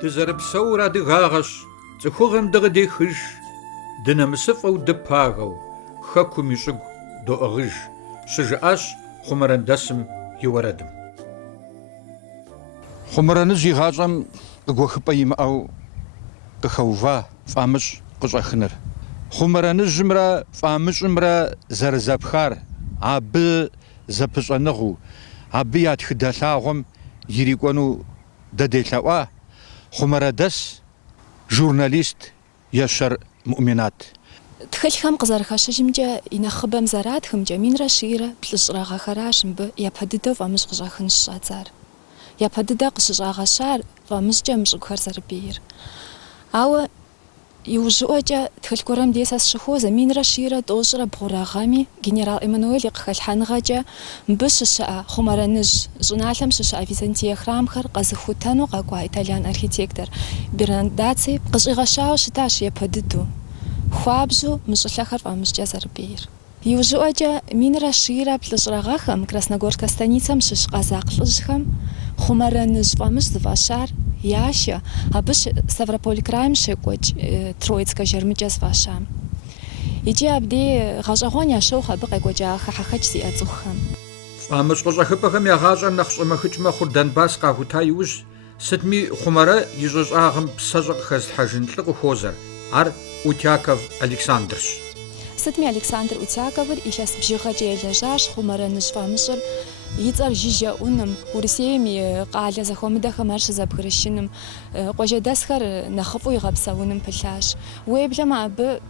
Дызэрыпсэур адыгагъэщ, цӏыхугъэм дыкъыдехыж, дынэмысыфӏэу дыпагъэу, хэкум и щӏыгу доӏыгъыж, щыжыӏащ Хъумэрэндэсым и уэрэдым. Хъумэрэныжь игъащӏэм къыгуэхыпӏэ имыӏэу къыхэува фӏамыщӏ къыщӏэхыныр. Хъумэрэныжьымрэ фӏамыщӏымрэ зэрызэпхар, абы зэпыщӏэныгъыу, абы я тхыдэлъагъуэм ирикӏуэну дэ делъэӏуа Хъумэрэдэс журналист Ещэр Муъминат. Тхылъхэм къызэрыхэщыжымкӏэ и нэхъыбэм зэратхымкӏэ минрэ щийрэ плӏыщӏрэ гъэхэращ мыбы япэ дыдэу фӏамыщӏ къыщӏэхын щыщӏадзар. Япэ дыдэ къыщыщӏагъэщар фӏамыщӏкӏэ мы щӏыгухэр зэрыбийр. Ауэ иужьыӏуэкӏэ тхылъ гуэрэм дей сэ сыщыхуозэ минрэ щийрэ тӏощӏрэ бгъурэ гъэми генерал Эммануэль и къыхэлъхьэныгъэкӏэ мыбы щыщыӏэ Хъумэрэныжь щӏыналъэм щыщыӏэ Византие храмхэр къэзыхутэну къэкӏуа итальян архитектор Бернардаци къыщӏигъэщауэ щытащ япэ дыдэу. Хуабжьу мы щӏылъэхэр фӏамыщӏкӏэ зэрыбийр. Иужьыӏуэкӏэ минрэ щийрэ плӏыщӏрэ гъэхэм Красногорскэ станицэм щыщ къазакъ лӏыжьхэм Хъумэрэныжь фӏамыщӏ зыфӏащар яшэ, абы Ставрополь краем щекӏуэкӏ Троицкэ жэрмыкӏэ зыфӏащам. Икӏи абдей гъэщӏэгъуэн ящохъу абы къекӏуэкӏа хыхьэхэкӏ зиӏэ цӏыхухэм. Фӏамыщӏ къыщӏэхыпӏэхэм я гъащӏэр нэхъ щӏымэхыкӏ мэхъур Донбасс къахута иужь, сытми Хъумэрэ и щӏыщӏагъым псэщӏэ къыхэзыхьэжын лӏы къыхуозэр, ар Утяков Александрщ. Сытми Александр Утяковыр илъэс бжыгъэкӏэ елэжьащ Хъумэрэныжь фӏамыщӏыр и цӏэр жыжьэӏуным, Урысейм и къалэ зэхуэмыдэхэм ар щызэбгрыщыным, къуажэдэсхэр нэхъыфӏу игъэпсэуным пылъащ. Уеблэмэ абы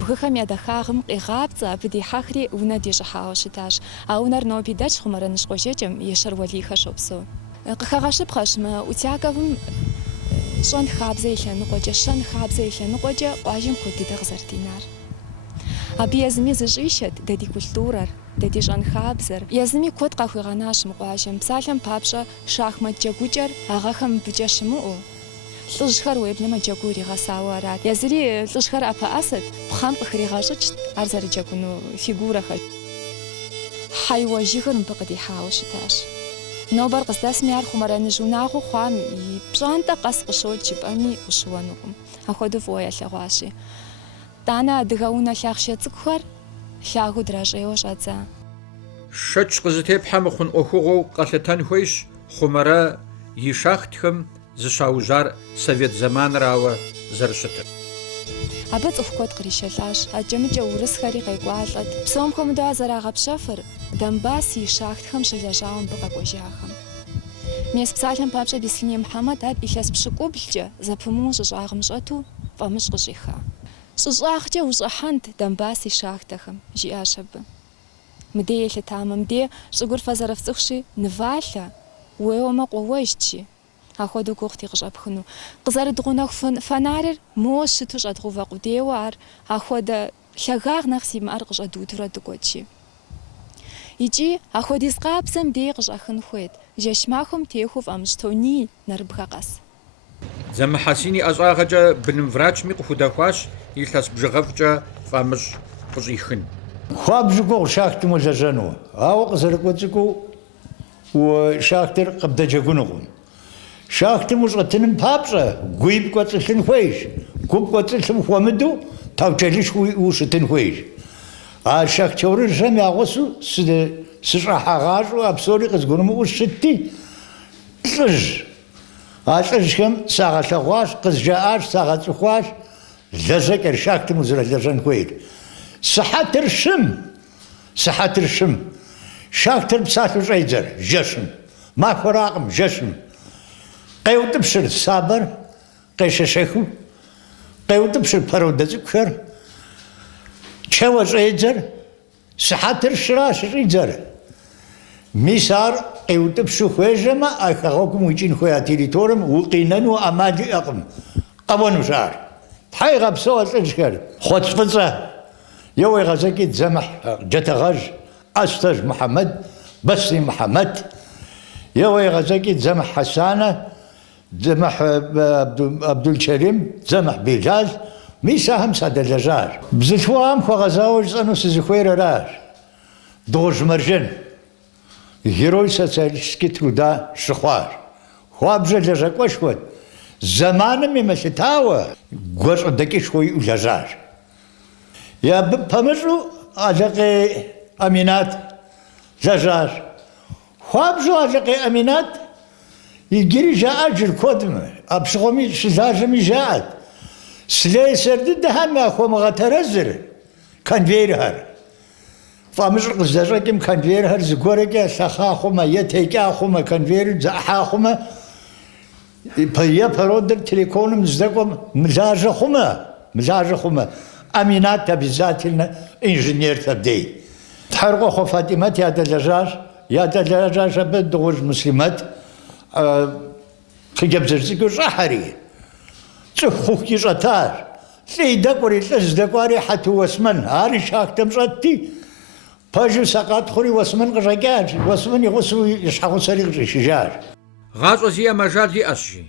бгыхэм я дахагъым къегъапцӏэ, абы дихьэхри унэ дищӏыхьауэ щытащ. А унэр ноби дэтщ Хъумэрэныжь къуажэкӏэм, Ещэр Уэлийхэр щопсэу. Къыхэгъэщыпхъэщ мы Утяковым щӏэн хабзэ и лъэныкъуэкӏэ, щэн хабзэ и лъэныкъуэкӏэ къуажэм куэд дыдэ къызэрытинар. Абы езыми зыщӏищэт дэ ди культурэр, дэ ди щӏэн хабзэр. Езыми куэд къахуигъэнащ мы къуажэм. Псалъэм папщӏэ шахмат джэгукӏэр агъэхэм мыбыкӏэ щымыӏэу. Лӏыжьхэр уеблэмэ джэгуу иригъэсауэ арат. Езыри лӏыжьхэр ӏэпэӏэсэт, пхъэм къыхригъэщӏыкӏт ар зэрыджэгуну фигурэхэр. Хьэиуэ жыгыр мыбы къыдихьауэ щытащ. Нобэр къыздэсми ар Хъумэрэныжь унагъуэ хъуам и пщӏантӏэ къэс къыщокӏ жыпӏэми ущыуэнукъым. Апхуэдэу фӏыуэ ялъэгъуащи. Тӏанэ адыгэ унэ лъахъшэ цӏыкӏухэр лъагэу дращӏейуэ щӏадза. Шэч къызытепхьэ мыхъун ӏуэхугъуэу къэлъытэн хуейщ Хъумэрэ и шахтхэм зыщаужьар совет зэманрауэ зэрыщытыр. Абы цӏыху куэд кърищэлӏащ. Акӏэмыкӏэ урысхэри къекӏуалӏэт. Псом хуэмыдэу зэрагъэпщэфыр Донбасс и шахтхэм щылэжьауэ мыбы къэкӏуэжахэм. Мес псалъэм папщӏэ Бисхиней Мухьэмэд ар илъэс пщыкӏублкӏэ зэпымыууэ щӏыщӏагъым щӏэту фӏамыщӏ къыщӏиха. ЩӀыщӀагъкӀэ ущӀыхьэнт Донбасс и шахтэхэм, жиӀащ абы. Мыдей елъытамэ, мыдей щӀыгур фэзэрыфцӀыхущи, нывалъэ, уеуэмэ къуэуэжщи. Ахуэдэу гугъути къыщӀэпхыну. Къызэрыдгъунэху фонарыр моуэ щыту щӀэдгъувэ къудейуэ ар ахуэдэ лъагагъ нэхъ зимыӀэр къыщӀэдутурэ дыкӀуэкӀи. ИкӀи ахуэдиз къабзэм дей къыщӀэхын хуейт. Жэщ махуэм техуэ фӀамыщӀ Тоний нэрыбгъэ къэс. Зэмыхьэсин и ӀэщӀагъэкӀэ быным врачми къыхудэхуащ илъэс бжыгъэфӀкӀэ фӀамыщӀ къыщӀихын. Хуабжьу гугъу шахтым улэжьэну, ауэ къызэрыкӀуэ цӀыкӀуу шахтыр къыбдэджэгунукъым. Шахтым ущӀэтыным папщӀэ гуиб кӀуэцӀылъын хуейщ, гуп кӀуэцӀылъым хуэмыду тавкӀэлышхуэ ущытын хуейщ. А шахтёрыжьэм ягъуэсу сыщӀыхьэгъащӀэу а псори къызгурымыӀуэу щытти, лӀыжь. А лӀыжьхэм сагъэлъэгъуащ, къызжаӀащ, сагъэцӀыхуащ, лэжьэкӀэр шахтым узэрылэжьэн хуейр. Сыхьэтыр щым. Шахтыр псалъэу щӀедзэр жэщым. Махуэракъым жэщым. Къеутӏыпщыр сабэр къещэщэхыу, къеутӏыпщыр пародэ цӏыкӏухэр, чэуэ щӏедзэр, сыхьэтыр щыращ щӏидзэр. Мис ар къеутӏыпщу хуежьэмэ, а хэгъуэгум уикӏын хуея территорием укъинэну ӏэмал иӏэкъым. Къэуэнущ ар. Тхьэ игъэпсэу а лӏыжьхэр. Хъуэц фӏыцӏэ, е уегъэзэкӏи Дзэмыхь Джатэгъэж, Ӏэстэж Мухьэмэд, Басри Мухьэмэд, е уегъэзэкӏи Дзэмыхь Хьэсанэ, Дзэмыхь Абдулкерим, Дзэмыхь Белал, мис ахэм садэлэжьащ. Бзылъхугъэм хуэгъэзауэ жысӏэну сызыхуейр аращ. Дыгъужь Мэржэн, герой социалистический труда щыхъуащ. Хуабжьэ лэжьэкӏуэшхуэт, زمانم يمشتاوى قرص دكي شوي وجزاج يا بمشو أجاقي أمينات جزاج خوابزو أجاقي أمينات يجري جاء أجر كودمه أبشغمي شزاجمي جاءت سلي سردد هم أخو مغترزر كان فيرهر فمش قزاجكم كان فيرهر زغورك سخا خما يتيكا خما كان فير زحا خما بيا برودر تليكونم زدكم مزاج خما أمينات بالذات لنا إنجنير تبدي تحرقوا خو فاطمة يا دجاج بدغوج مسلمات خجب زرزيكو صحري تخوكي شطار سيدكوري تزدكوري حتى وسمن هاري شاكتم شطي باجو ساقات خوري وسمن قشاكاج وسمن يغسو يشحقو سريق شجار غاز أزيا مجال دي أسجي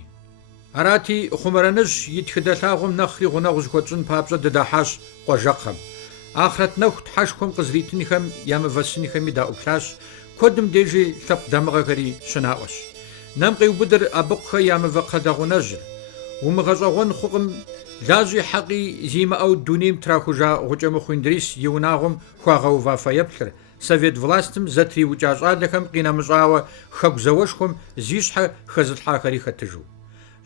أراتي خمرانج يتخدلاغم نخري غناغز كوتشن بابزا دداحاش قوجاقهم آخرت نوخت حاشكم قزريتنيخم يام فاسنيخم دا أبلاش كودم ديجي ثب دمغغري شناوش نمقي وبدر أبقها يام فقدا غناجر ومغزاغون خوغم لازي حقي زيما أو دونيم تراخوجا غجم خويندريس يوناغم خواغو وافا يبلر سوفيت فلاستم زتري وجاجادكم قينا مزاوة خب زوشكم زيشحة خزلحا خري خطجو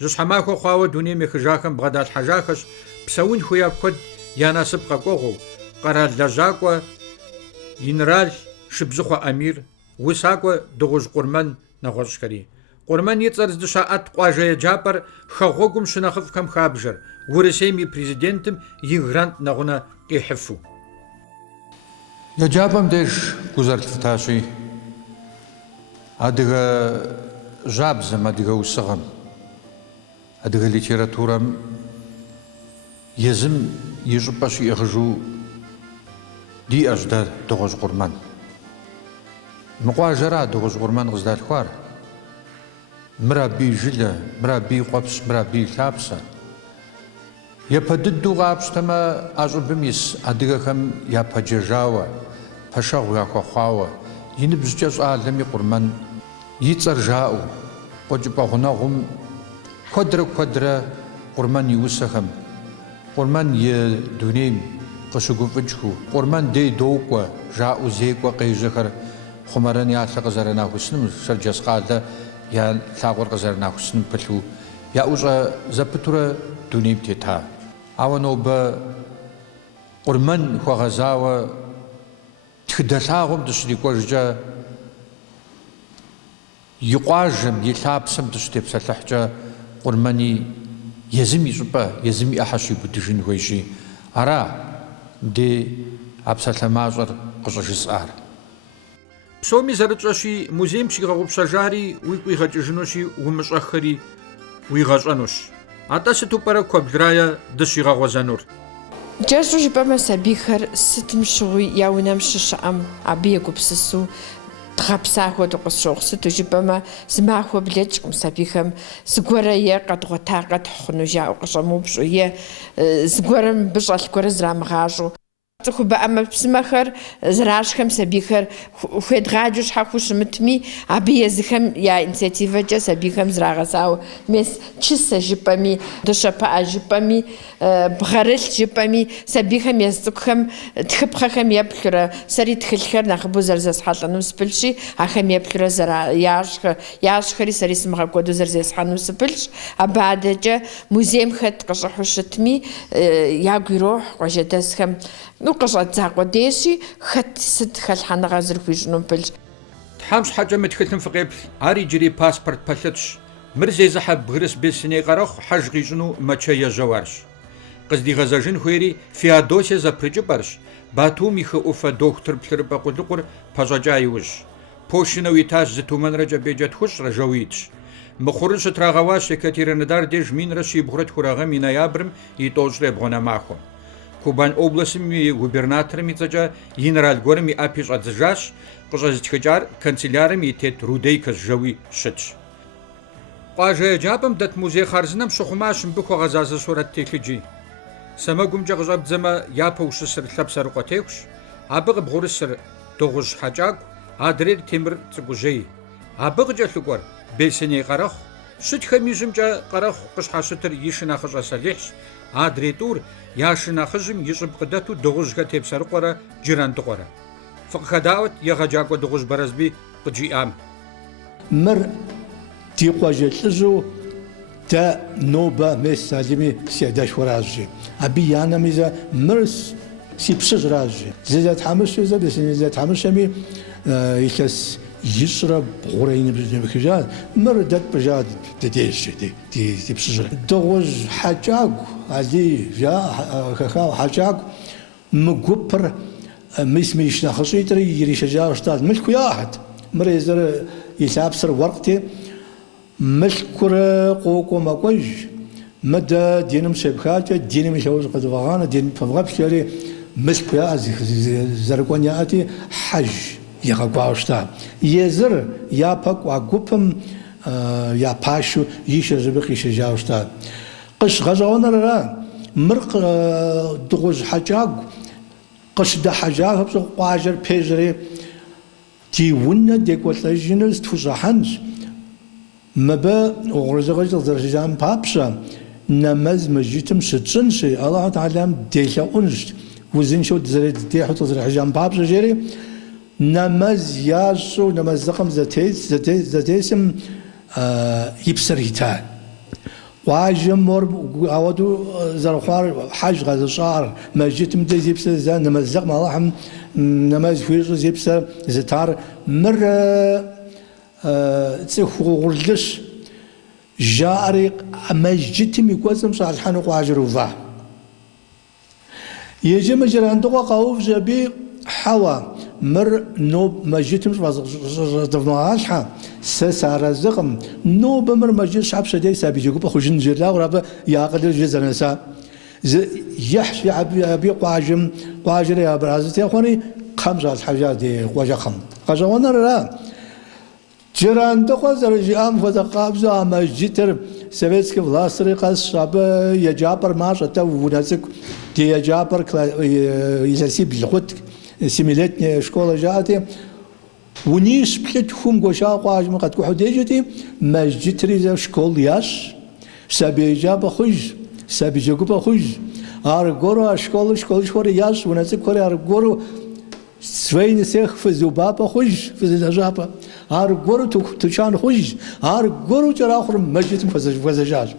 زشحة ماكو خواوة دونيم يخجاكم بغداد حجاكش بسوين خويا كود ياناسب قاقوغو قرار لجاكوا ينرال شبزخوا أمير وساكوا دغوز قرمان نغوشكري قرمان يتزرز دشاعت قواجه جابر خغوغم شناخف كم خابجر ورسيمي بريزيدنتم يغرانت نغونا قيحفو يا جابم ديش گزرت فتاشي أدغا جابزم أدغا وسغم أدغا ليتيراتورم يزم يجبش يغجو دي أجدار دغوز قرمان مقواجرات دغوز قرمان غزدار خوار مرابي جلة مرابي قبس مرابي ثابسة يبددو غابشتما أجبميس أدغاكم يبجاوا فشاو يخواوا ينبزجاز عالمي قرمان يترجاو قجبا هناهم قدر قرمان يوسخم قرمان يدونيم قشقو فجخو قرمان دي دوقوا جاو زيقوا قيجخر خمران يعطلق زرنا حسنم سرجاز قادة يا ثاغور قزرنا حسن بلو يا اوجا زبطورة دونيم تيتا اوانو با قرمان خوغزاوا تخدلاغم دشريكو جا يقاجم يلابسم دشتيب سلحجا قرماني يزمي جبا يزمي احاشي بدجن ويجي ارا دي ابسلماجر قشش ار بسومي زرتشاشي موزيم شيغاغوب شجاري ويغاجنوشي ومشاخري ويغاجانوش عطاسيتو برا كوبدرايا دشيغاغوزانور جاسو جبما سبيخر ستمشوي ياونام ششام ابي غوبسسو تخابساخو دقشوخ ستو جبما زماخو بلجكم سبيخم زغوريا قدغوتاقت خنوجا قشموبشويه زغورم بشال كورزرامغاجو تخو بأما بسمخر زراشخم سبيخر خدغاجوش حقوش متمي أبي يزخم يا إنسياتيفا جا سبيخم زراغساو مس تشيسا جبامي دشابا جبامي بغرل جبامي سبيخم يزدقخم تخبخم يبخرا سري تخلخر نخبو زرزاس حالانو سبلشي أخم يبخرا زرا ياشخري سري سمخا كودو زرزاس حالانو سبلش أبعد جا موزيم خد قشحوشتمي ياقيروح وجدسخم نقصت زاقو ديشي خد ست خلحان غازر فيجنو بلج تحامش حاجة متخلتم في قبل عاري جري باسبورت بلتش مرزي زحب بغرس بسني غرخ حاج غيجنو ماتشايا جوارش قصدي غزاجن خويري فيها دوسيا زبرج برش باتو ميخ اوفا دكتور بلربا قدقر پاجاجاي وج پوشنو يتاج زتومن رجا بيجات خوش رجويتش مخورش تراغواش كاتيرندار ديج مين رشي بغرت خوراغا مينايابرم يتوجري بغونا ماخو Кубань областными губернаторами таджа генерал горами апиш адзжаш кожазичхаджар канцелярами тет рудейкас жави шич. Паже джабам дат музей харзнам шухумашим бухо газаза сурат техлиджи. Самагум джагжаб зама япа ушсыр лапсар qateush абыг бгурсыр догуж хажаг адрер темир цгужей. Абыг жалугор бесене гарах Щытхэм ижьымкӏэ къэрэхъу къыщхьэщытыр и шынэхъыщӏэ сэлихьщ, адрей тӏур я шынэхъыжьым и щӏыб къыдэту дыгъужьхэр тепсэрыкъуэрэ джырандыкъуэрэ. Фыкъыхэдаӏуэт егъэджакӏуэ дыгъужь Бэрэзбий къыджиӏам. Мыр ди къуажэ лӏыжьу дэ нобэ мес Салими си адэшхуэращ. Абы и анэм и зэ мыр си пщыжьращ. Зызэтхьэмыщу зэ зэтхьэмыщэми илъэс ищӏрэ бгъурэ и ныбжьыжа мыр дэт пыжа дыдещ ди пщыжьрэ. Дыгъужь хьэкӏагу Али хэха хьэкӏагу мы гупыр мис миш нэхъыщӏитӏри иришэжауэ щытащ. Мылъку яхьыт. Мыр езыр и лъапсэр уэркъти мылъкур къокӏуэ мэкӏуэж. Мыдэ диным щепхакӏэ, диным и лъэужь къыдывгъанэ, дин пэвгъэплъэри мылъку яӏэ зэрыкӏуэн яӏэти хьэж егъэкӏуауэ щыта. Езыр япэ кӏуа гупым я пащу и шэжьыбы къишэжауэ щыта. Къыщгъэщӏэгъуэныр ара, мыр дыгъужь хьэкӏагу къыщыдэхьэжахэр пщӏы къуажэр пежьри ди унэ декӏуэлӏэжыну стхущӏыхьэнщ. Мыбы угъурыжыгъэжь къызэрыщыжам папщӏэ нэмэз мыжьитӏым щытщӏынщи, Аллаху Теалэм делъэӏунщ. Узыншэу дызэрыдехьу къызэрыхьыжам папщӏэ жери нэмэз ящӏу нэмэзыкъым зэтесым и псэр итат. Къуажэм мор ауэду зэрыхъуар хьэж къэзыщӏар мыжьитӏым дэ зи псэр зэ нэмэзыкъым Аллахьым нэмэз хуищӏу зи псэр зытар мыр цӏыху угъурлыщ. Жаӏэри мыжьитӏым и кӏуэцӏым щӏалъхьэну къуажэр ува. Ежьымэ джэрандыкъуэ къэувщ аби хьэуэ мыр мыжьитӏым щӏэдывмыгъалъхьэ сэ сарэзыкъым. Нобэ мыр мыжьит щхьэпщэ дей сабий джэгупӏэ хъужын жерлауэр абы и акъылыр жи зэнэса. Ехьщ аби къуажэри абразы техъуэри кхъэм щӏалъхьэжа ди къуажэкхъым. Къэщӏэгъуэныр ара. Джэрандыкъуэ зэрыжиӏам хуэдэ къабзэу а мыжьитӏыр советскэ властьри къэсщ. Абы еджапӏэр мащӏэ-тӏэ унэ цӏыкӏу ди еджапӏэр илъэсибл хъут, семилетняя школа жаӏэти, унищ плъытхум гуэшауэ къуажэм къэткӏухьу дежэти, мыжьитӏри школ ящ, сабий еджапӏэ хъуж, сабий джэгупӏэ хъуж. Аргуэру а школышхуэри ящ, унэ цӏыкӏухэри аргуэру свейн сех фызубапӏэ хъуж, фызылэжьапӏэ. Аргуэру тучан хъуж, аргуэру кӏэрахъуэр мыжьитӏым хуэзэжащ.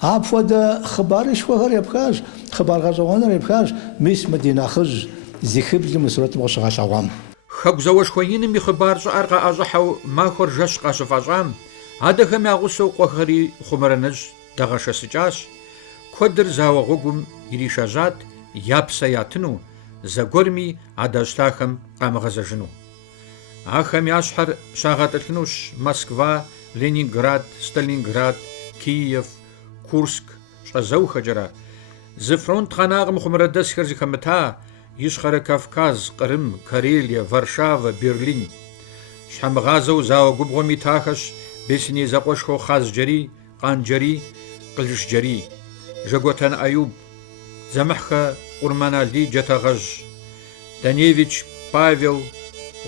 Апхуэдэ хъыбарышхуэхэр епхащ, хъыбар гъэщӏэгъуэныр епхащ, мис мы ди нэхъыжь зихыблым мы сурэтым къыщыгъэлъэгъуам. Хэку зауэшхуэ иным и хъыбар щӏыӏэр къаӏэщӏыхьэу махуэр жэщ къащыфӏэщӏам, адэхэм я гъусэу къуэхэри хъумэрэныжь дэгъэшэсыкӏащ. Куэдыр зауэ гъуэгум иришэжьат я псэ ятыну, зэгуэрми адэжьлъахэм къамыгъэзэжыну. Ахэм я щхьэр щагъэтӏылъынущ Москва, Ленинград, Сталинград, Киев, Курск щӏэзэухэкӏэрэ. Зы фронт гъэнакъым хъумэрэдэсхэр зыхэмыта ищхъэрэ Кавказ, Кърым, Карелия, Варшава, Берлин. Щхьэмыгъазэу зауэ губгъуэм итахэщ Бесиней зэкъуэшхуэ Хъазджэри, Къанджэри, Къылыжджэри, Жэгуэтэн Ӏэюб, Зэмыхькэ Къурмэн Али Джатэгъэжь, Даневич Павел,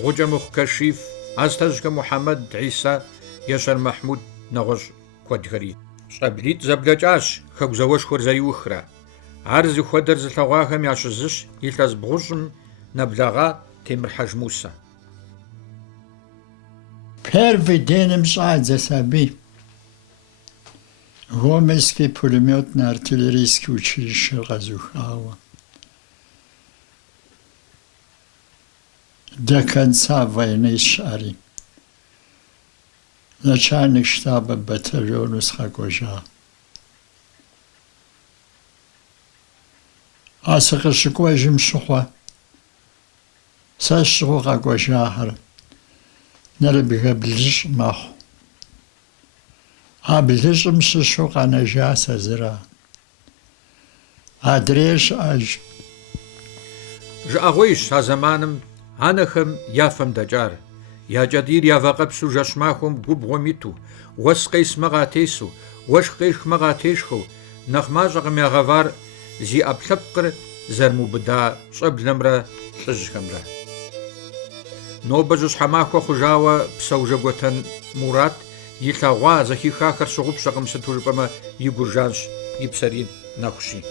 Гъукӏэмыхъу Кашиф, Астэжькэ Мухьэмэд Ӏисэ, Ещэр Мэхьмуд нэгъуэщӏ куэдхэри. ЩӀэблитӀ зэблэкӏащ хэку зауэшхуэр зэриухрэ. Ар зыхуэдэр зылъэгъуахэм ящызыщ илъэс бгъущӏым нэблагъэ Темирхьэж Мусэ. Первый день МШАДЗа Саби. Гомельский пулеметно-артиллерийский училище Разухава. До конца войны с Шари. Начальник штаба батальона Схакожа. Асакъыщыкӏуэжым щыхъуэ, сэ щыгъуэ къэкӏуэжахэр нэрыбгэ блыщӏ мэхъу. А блыщӏым щыщу къэнэжа сэ зыра. Адрейр щыӏэж. Жыӏэгъуейщ а зэманым анэхэм я фэм дэкӏар. Я кӏэтӏийр явэкъэпсу жэщ махуэм губгъуэм иту, уэс къесмэ къатесу, уэшх къешхмэ къатешхыу, нэхъ мащӏэкъым ягъэвар зи ӏэпкълъэпкъыр зэрымыубыда щӏэблэмрэ лӏыжьхэмрэ. Нобэ жьыщхьэмахуэ хъужауэ псэу Жэгуэтэн Мурат илъэгъуа зэхихахэр щыгъупщэкъым сыту жыпӏэмэ игур жанщ, и псэри нэхущи.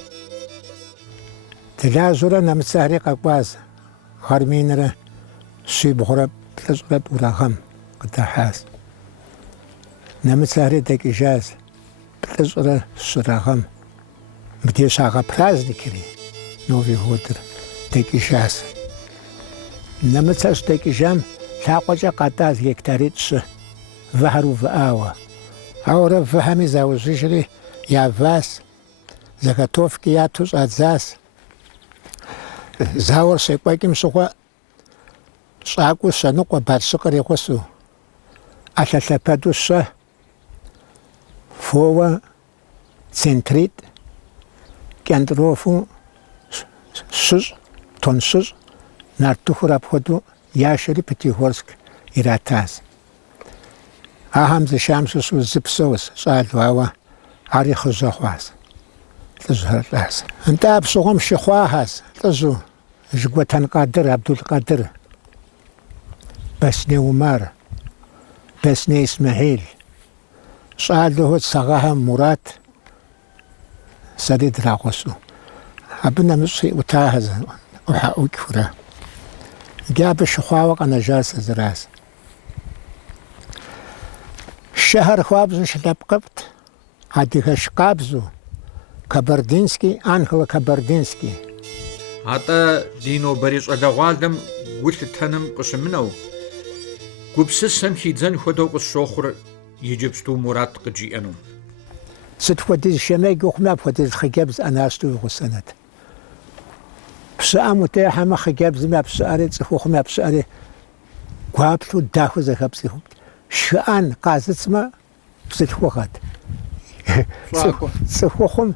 Дылажьэрэ нэмыцэхьэри къэкӏуащ. Хъарминрэ щибгъурэ плӏыщӏрэ тӏурэ гъэм къыдыхьащ. Нэмыцэхьэри дэкӏыжащ. Плӏыщӏрэ щырэ гъэм. Мыбдеж щагъэ праздникри Новый годыр дэкӏыжащ. Нэмыцэр щыдэкӏыжам лъакъуэкӏэ къатӏащ гектаритӏ щы. Выхьэр увыӏауэ. Ауэрэ выхьэми заужьыжри яващ. Заготовки яту щӏадзащ. Зауэр щекӏуэкӏым щыгъуэ щӏакӏуэ щэныкъуэ барщыкъыр игъусэу. ӏэлъэ лъэпэду щэ. Фоуэ центритӏ. Кӏэнтӏрофу щыщӏ, тон щыщӏ, нартыхур апхуэдэу яшэри Пятигорск иратащ. Ахэм зыщам щыщу зы псэущ щӏалэу, ауэ ари хъыжьэ хъуащ. Лӏыжьхэр лӏащ. НтӀэ а пщыгъуэм шы хъуахьащ лӏыжьу Жыгуэтэн Къадыр, Абдул-Къадыр, Бэсней Умар, Бэсней Исмэхьил, щӏалэу Сагъэхьэ Мурат, сэри драгъуэсу. Абы нэмыщӏ иӏутахьэ ӏухьэӏуикхурэ. Иджы абы шыхъуауэ къэнэжа сэ зэращ. Шэхэр хуабжьу шылъэпкъыфӏт. Адыгэ шкъабзу, Кабардинский, Анхело Кабардинский. АтӀэ ди нобэрей щӀалэгъуалэм гу лъытэным къыщымынэу, гупсысэм хидзэн хуэдэу къысщохъур иджыпсту Мурат къыджиӏэну. Сыт хуэдиз шэмэг ухъумэ, апхуэдиз хъыджэбз ӏэнащтэу уигъусэнэт. Пщыӏэм утехьэмэ, хъыджэбзым я пщыӏэри, цӏыхухъум я пщыӏэри гуаплъу дахэу зэхэпцӏыхут. Шыӏэн къазыцӏмэ, бзылъхугъэт. Цӏыхухъум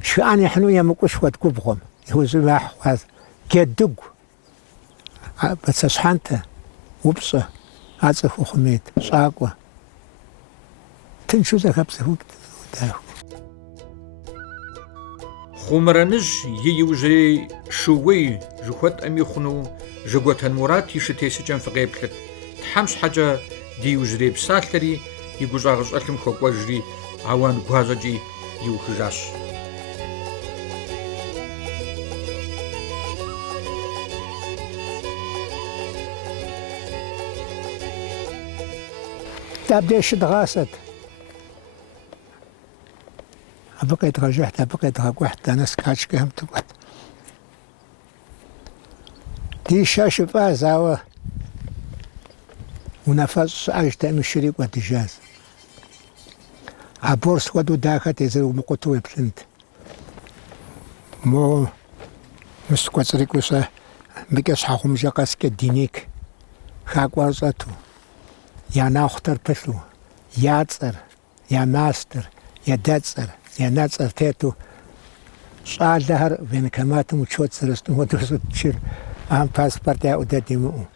шыӏэн ихьыну емыкӏуу щыхуэт губгъуэм. Иужьым яхъуащ. Джэдыгу, бацэщхьэнтэ, упщӏэ, а цӏыхухъум ит, щӏакӏуэ. Тыншу зэхэпцӏыхут дахэу. Хъумэрэныжь и иужьрей шууей жыхуэтӏэми хъуну Жыгуэтэн Мурат и шытесыкӏэм фыкъеплъыт. Тхьэм щхьэкӏэ ди иужьрей псалъэри и гущӏэгъыщӏэлъым хуэкӏуэжри ауан гуащӏэкӏи иухыжащ. Абдеж щыдгъасэт. Абы къедгъэжыхьт, абы къедгъэкӏухьт, дэнэ скачкэхэм тыкӏуэт. Ди шэ щыфӏащ, ауэ унафэщӏ щыӏэжтэми шыри кӏуэдыжащ. А борс хуэдэу дахэт, езырыумыкъуту уеплъынт. Мо мыскӏуэцӏрикӏуэ щэ мыкӏэ щхьэгъумжэ къэскӏэ диник хакӏуэр щӏэту. Я нэхъутэр пылъу, я цӏэр, я мастэр, я дэцӏэр, я нэцӏэр тету щӏалэхэр военкоматым учет зэрысту хуэдэу щытчыр, ахэм паспорт яӏэу дэ димыӏэу.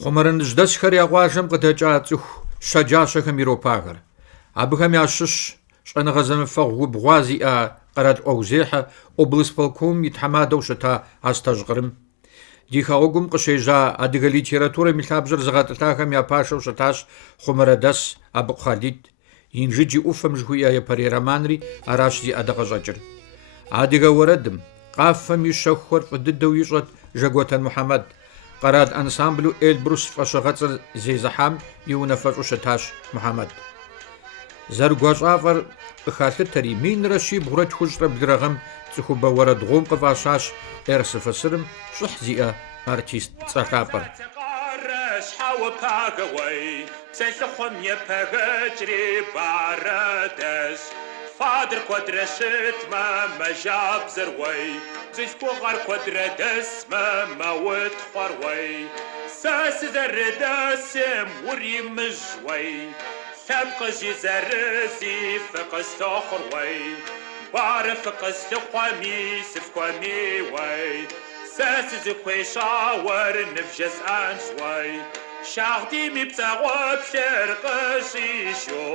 Хъумэрыныжь дэсхэр я къуажэм къыдэкӏа цӏыху щэджащэхэм иропагъэр. Абыхэм ящыщ щӏэныгъэ зэмыфэгъу губгъуа зиӏэ къэрал ӏуэхузехьэ облсполком и тхьэмадэу щыта Астэж Кърым. Ди хэгъуэгум къыщежьа адыгэ литературэм и лъабжьэр зыгъэтӏылъахэм я пашэу щытащ Хъумэрэдэс Абыкъу-Хьэлит. Инжыдж и ӏуфэм жыхуиӏэ епэрей романри аращ зиӏэ дыкъыщӏэкӏыр. Адыгэ уэрэдым къафэм и щэхухэр фӏы дыдэу ищӏэт Жэгуэтэн Мухьэмэд. Къэрал ансамблу Эльбрус фӏэщыгъэцӏыр зезыхьам и унафэщӏу щытащ Мухьэмэд. Зэрыгуащӏафӏэр къыхалъытэри минрэ щибгъурэ тхущӏрэ блырэ гъэм цӏыхубэ уэрэдгъуом къыфӏащащ РСФСРым щӏыхь зиӏэ артист цӏэлъапӏэр. Фадр квадрашит мама жабзервей, зифкугар квадрадес мама вет хварвей, сас заредасем урим жвей, фабка жизарзи факастохрвей, бара факастохвами сифквами вей, сас зиквешавар нефжес аншвей, шахти мипсагват шеркашишо.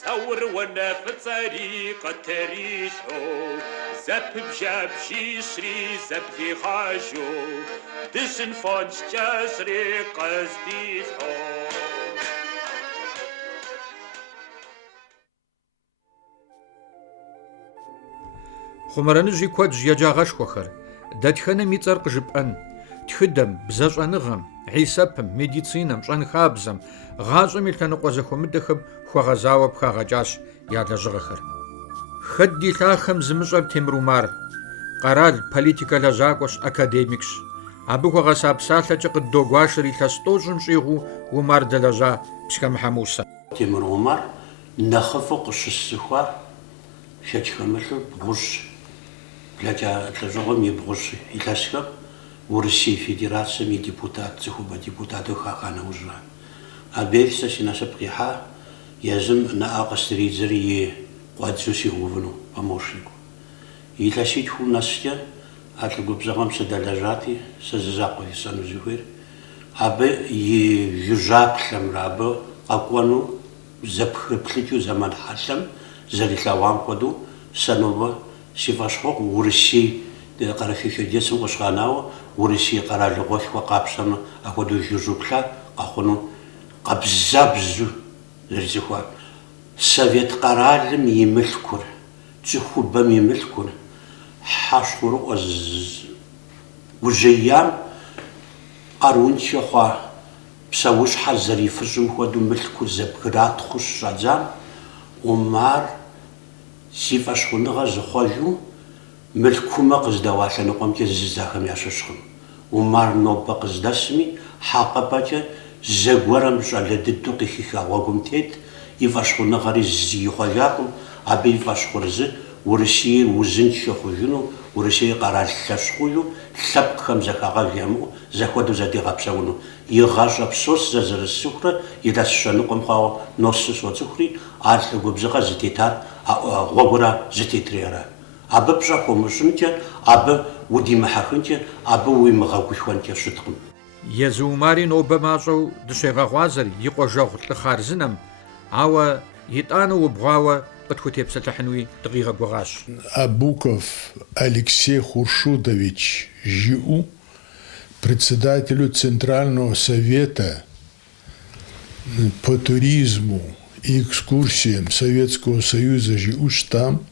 ثور ونفت طريقة ريشو زب بجاب شيشري زب ذي خاشو دشن فونش جاسري قصديشو Xhumerenıj yikuedj yêcağeşşxuexer, detxenem yi ts'er khıjjıp'en, txıdem, bzeş'enığem, hisepım, meditsinam, ş'enxabzem, ğaş'em yi lhenıkhue zexuemıdexem xueğezaue pxağeç'aş ya lejığexer. Xet di lhaxem zımış'er Temur Umar, qaral, politika lejak'ueş, akadêmikş. Abı xueğesa psalheç'e khıddoguaşşer yilhes t'oş'ım ş'iğu Umar deleja pşxemıhe Musa. Temur Umar nexhıf'u khışıssıxuar şeçxemılh'u bğuş, lejağem yi bğuş yilhesxem Rusiya Federatsiyem yi deputat, zıxube deputatı xaxaneujja. Abêy se si nasıp khiha, yazım na'a khıstridzeri yi khuadzu siğuvunu, pomощнику. Yilhesitxu nasç'e alhıgubzağem sıdelejati, sızızakhu yisanu zıxuir, abı yi yujjaplhemre abı khek'uenu zepxrıplhıç'u zaman halhem, zerilhağuam xuedeu, senobe si f'eşxhueğu Rusiya Karaxixedesım khışğanaue, Rusiya kheralığuelh'ue khapşeme axuedeu yujjuplha khexhunu khabzabzu zerizıxuar. Sovet kheralım yimılhkur, ts'ıxubem yimılhkur, heşxurı'ue gujêyam kherunç'e xhua pseuşshe zerifış'ım xuedeu mılhkur zebgıratxhu ş'adzam, Umar si f'eşxhunığe zıxhuejju mılhkume khızdeualhenıkhuemç'e zızaxem yaşışxım. Umar nobe khızdesmi hakhıbeç'e zeguerem ş'ale dıdeu khıxixa ğuegum têt, yi f'eşxhunığeri zixhuejakhım, abı yi f'eşxhurızı Rusiya uzınç'e xhujjınu, Rusiya kheral lheşxhuju, lhepkhxem zexağejjemı'u, zexuedeu zediğepseunu. Yiğeş'e psos zezerısıxure, yilhesşenıkhuem xhuaue nosı sots'ıxuri, ar lhıgubzığe zıtêtat ğuegure zıtêtri ara. Abı pş'e xuemış'ınç'e, abı vudimıhexınç'e, abı vuimığeguşşxuenç'e şıtkhım. Yêzı Umari nobe maş'eu dışêğeğuazer yi khuejjeğu lh'ıxar zınem, aue yit'ane vubğaue khıtxutêpselhıhınui dıkhiğeguğaş. Абуков Алексей Хуршудович ЖИУ, председателю Центрального совета по туризму и экскурсиям Советского Союза ЖИУ штам,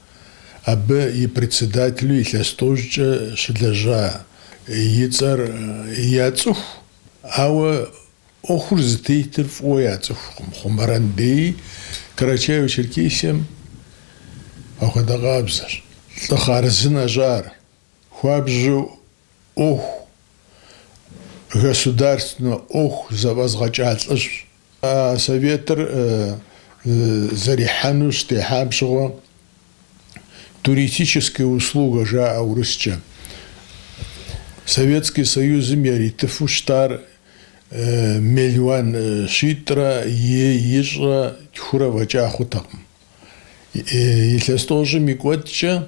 абы и председателю илъэстожкӏэ щылэжьа ицӏэр яцӏыху, ауэ ӏуэхур зытетыр фӏыуэ яцӏыхукъым. Хъумэрэн Бей Карачаево-Черкесием ахуэдэ къабзэр. Лӏы хъарзынэ щӏар хуабжьу ӏуэху, государственнэ ӏуэху зэфӏэзгъэкӏа лӏыжьщ. Советыр зэрихьэну щытехьа пщыгъуэ туристическая услуга жаӏэ урысчэ. Советский Союзым яритыфу щтар миллион щитӏрэ ищӏрэ тхурэ фӏэкӏа хъутэкъым. Илъэс тӏощӏым и кӏуэдкӏэ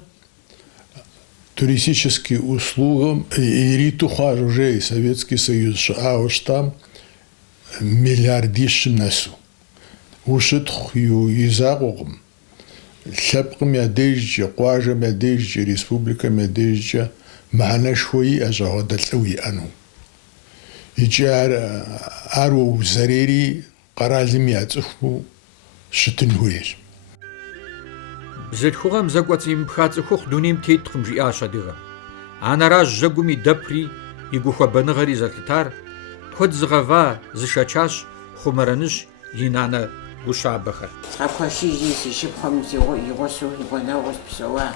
туристические услугам ириту хъуащ уже Советский Союз щыӏауэ щытам миллиардищым нэсу. Ущытхъу и закъуэкъым. Лъэпкъым я дежкӏэ, къуажэм я дежкӏэ, республикэм я дежкӏэ мыхьэнэшхуэ иӏэщ ауэдэ лӏы уиӏэну. Икӏи ар уэузэрери къэралым яцӏыхуу щытын хуейщ. Бзылъхугъэм зэкӏуэцӏимыпха цӏыхухъу дунейм теткъым жиӏащ адыгъэм. Анэращ жьэгум и дэпри и гухуэбэныгъэри зэлъытар, куэд зыгъэва, зышэчащ Хъумэрэныжь и нанэ гущабэхэр. Къэпхуэшыжи си шыпхъум игъусэу и гъунэгъуу спсэуа.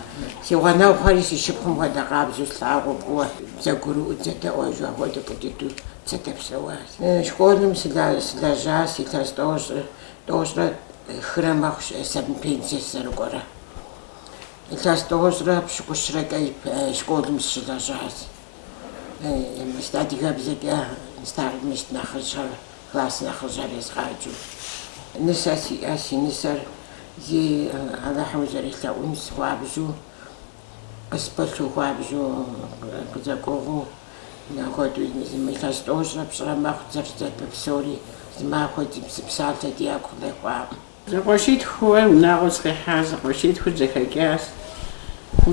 Си гъунэгъухэри си шыпхъум хуэдэ къабзэу слъагъуу бгъуэ зэгурыӏуэу зэдэӏуэжу апхуэдэу къыдиту зэдэпсэуа. Школым сылэжьа, си илъэс тӏощӏрэ хырэ мэхъущ сэбын пенсие сызэрыкӏуэрэ. Илъэс тӏощӏрэ пщыкӏущрэ школым сыщылэжьащ. Адыгэбзэкӏэ стармист нэхъыжьхэр, класс нэхъыжьхэр езгъаджэу. Нысэ сиӏэ, си нысэр зи Аллахьым зэрилъэӏун схуабжьу, къыспылъу хуабжьу къызэкӏуэгъуу, апхуэдэу илъэс тӏощӏрэ пщӏырэ мэхъу зэрызэпэ псори зымахуэ ди псалъэ диӏэкӏу къехуакъым. Зэкъуэшитхууэ унагъуэ сыкъихьа, зэкъуэшитхур зэхэкӏащ.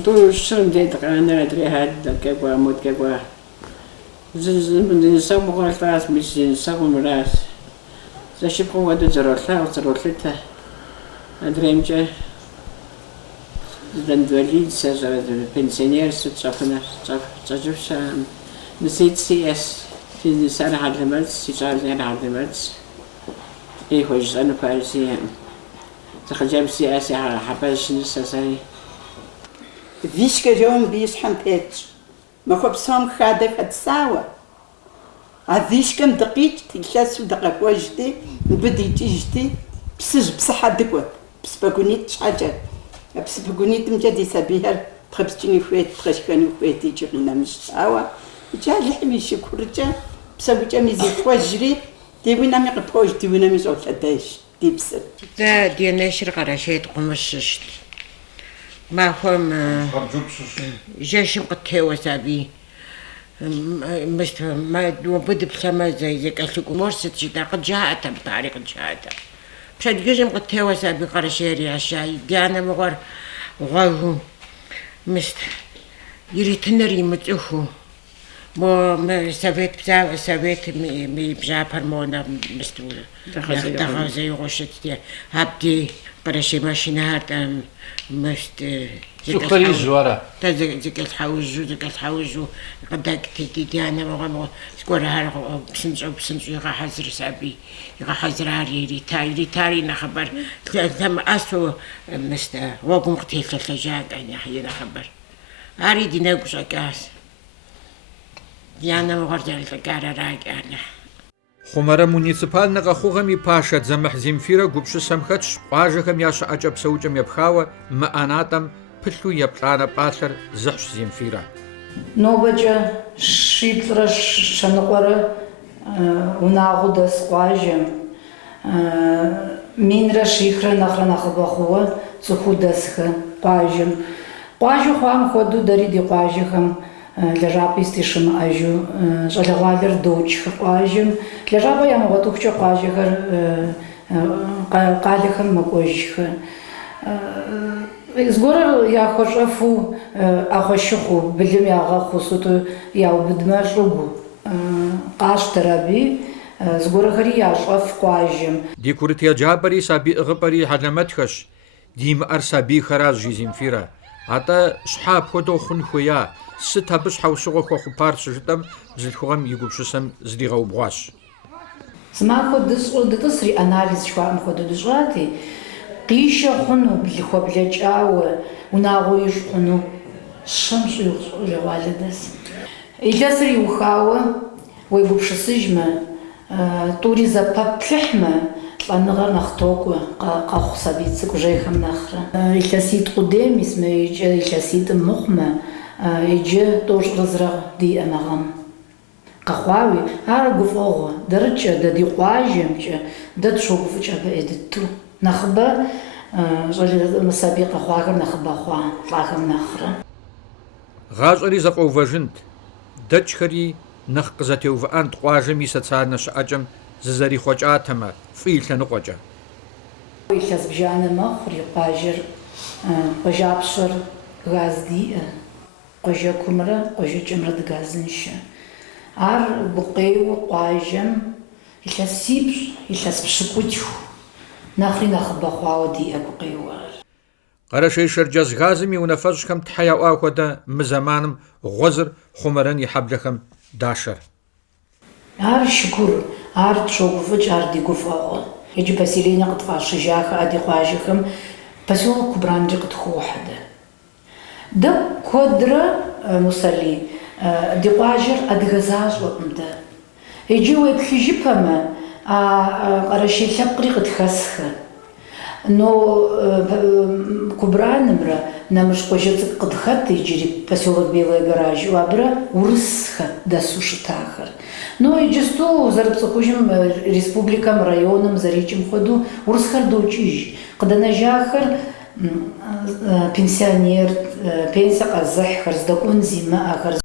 Тӏу щырым дет къанэр адрехьат дэкӏэкӏуа, моткӏэкӏуа. Нысэгъу мыгъуэлӏащ, мис нысэгъу мыращ. Зэшыпхъум хуэдэу зэролъагъу, зэролъытэ. Адреймкӏэ инвалид, пенсионер, несит CS, сара хадмалс, сичарзер хадмалс. Хожу أنا فارسية. تخجم سياسي حباش نساسي. Вишка рём биш хампеч. Махопсом хадек отсава. А вишкам дقيت تلاسو دقاقواجتي بديتيجتي بسج بصحادكوا بسباكونيت حاجة. بسباكونيت مجدي سبيها تخبستيني فويت تخشكاني فويت يجينا مش ساوا. جا لحمي شكورجا بسويجا ميزي فواجري ديوينا مي قبوج ديوينا مي زول لداش ديبسل. دا ديناشر قراشيت قمششت. ما هم جاشم قد تهوى سابي مست ما وبد بسما زي قالوا مرست جدا قد جاءت بطريق جاءت بشد جاشم قد تهوى سابي قراشيري عشاي ديانا مغر غاهو مست يريتنري متوهو مو سافيت بزاف سافيت مي بجاب هرمونا مستولة دخل زي غشت هبدي قراشي ماشينات مست سكري زوارة زيك الحوجو قداك تيدي أنا مغمو سكورة هارغ بسنجو يغا حزر سابي يغا حزر هاري ريتاري نخبر ثم أسو مست وقم قتيل تلجاق يعني حي نخبر هاري دي ناقوش أكاس يعني مغرد الكارة راق أنا Хъумэрэ муниципальнэ къэхъугъэм и пашэ Дзэмыхь Земфирэ гупщысэм хэтщ къуажэхэм я щыӀэкӀэ псэукӀэм епхауэ мы ӀэнатӀэм пылъу еплӀанэ пӀалъэр зыхьщ Земфирэ. Нобэкӏэ шиплӏрэ шэныкъуэрэ унагъуэу дэс къуажэм минрэ шихрэ нэхърэ нэхъыбэ хъууэ цӏыхуу дэсхэ къуажэм. Къуажэ хъуам хуэдэу дэри ди къуажэхэм лэжьапӏи стищымыӏэжу щӏалэгъуалэр доукӏхы къуажэм. Лэжьапӏэ ямыгъуэтыхукӏэ къуажэхэр къалэхэм мэкӏуэжхэ. Зыгуэрыр яхуэщӏэфу ӏэгъуэшыхъуу, былым ягъэхъуу, сыту яубыдмэ щӏыгу къащтэр аби, зыгуэрыхэри ящӏэф къуажэм. Ди курыт еджапӏэри сабиӏыгъыпӏэри хьэлэмэтхэщ, димыӏэр сабийхэращ жи Земфирэ. Атӏэ щхьэ апхуэдэу хъун хуея, сыт абы щхьэусыгъуэ хуэхъупар щыжытӏэм бзылъхугъэм и гупщысэм зригъэубгъуащ. Сымахуэ дытӏысри анализ жыхуаӏэм хуэдэу дыщӏати, къишэ хъуну, блыхуэблэкӏауэ, унагъуэ ищӏ хъуну, щэм щӏегъуалэ дэс. Илъэсыр иухауэ, уегупшысыжмэ, тӏури зэпэплъыхьмэ, лӏэныгъэр нэхъ токӏуэ къэхъу сабий цӏыкӏу жейхэм нэхърэ. Илъэситӏ къудейм исмэ, иджы илъэситӏым мыхъумэ, иджы тӏощӏрызрэ диӏэмэ гъэм. Къэхъуауи, ар гуфӏэгъуэ, дэрыкӏэ, дэ ди къуажэмкӏэ, дэ тщогуфӏыкӏ абы дыту. Нэхъыбэ сабий къэхъуахэм нэхъыбэ хъуа, лӏахэм нэхърэ. ГъащӀэри зэфӀэувэжынт, дэкӀхэри нэхъ къызэтеувыӀэнт къуажэм и социальнэ щыӀэкӀэм зызэрихъуэкӀатэмэ, фӀый лъэныкъуэкӀэ. Илъэс бжанэ мэхъури къуажэр, къуажапщэр газ диӏэ, къуажэкумрэ къуажэкӀэмрэ дыгазыншэ. Ар гукъеуэ къуажэм илъэсипщӀ, илъэс пщыкӀутху, нэхъри нэхъыбэ хъуауэ диӏэ гукъеуэ. Къэрэшей Шэрджэс газым и унафэщӀхэм тхьэ яӀуа хуэдэ мы зэманым гъуэзыр хъумэрэн и хьэблэхэм дашэр. Ар шыкур, ар тщогуфӏыкӏ, ар ди гуфӏэгъуэ. Иджы поселение къытфӏащыжахэ ди къуажэхэм поселок Кубранкӏэ къытхуохьэ. Дэ куэдрэ Мусали ди къуажэр адыгэ защӏэкъым дэ. Иджы уеплъыжыпэмэ, къэрэшей лъэпкъри къытхэсхэ. Но Кубранымрэ нэмыщӏ къуажэ цӏыкӏу къытхэт иджыри поселок Белые Гаражи, абрэ урысхэ дэсу щытахэр. Но иджысту зэрыпцӏыхужым республикэм, районым зэрикӏым хуэдэу урысхэр докӏыж. Къыдэнэжахэр пенсионер, пенсие къэзыхьхэр, здэкӏуэн зимыӏэхэр.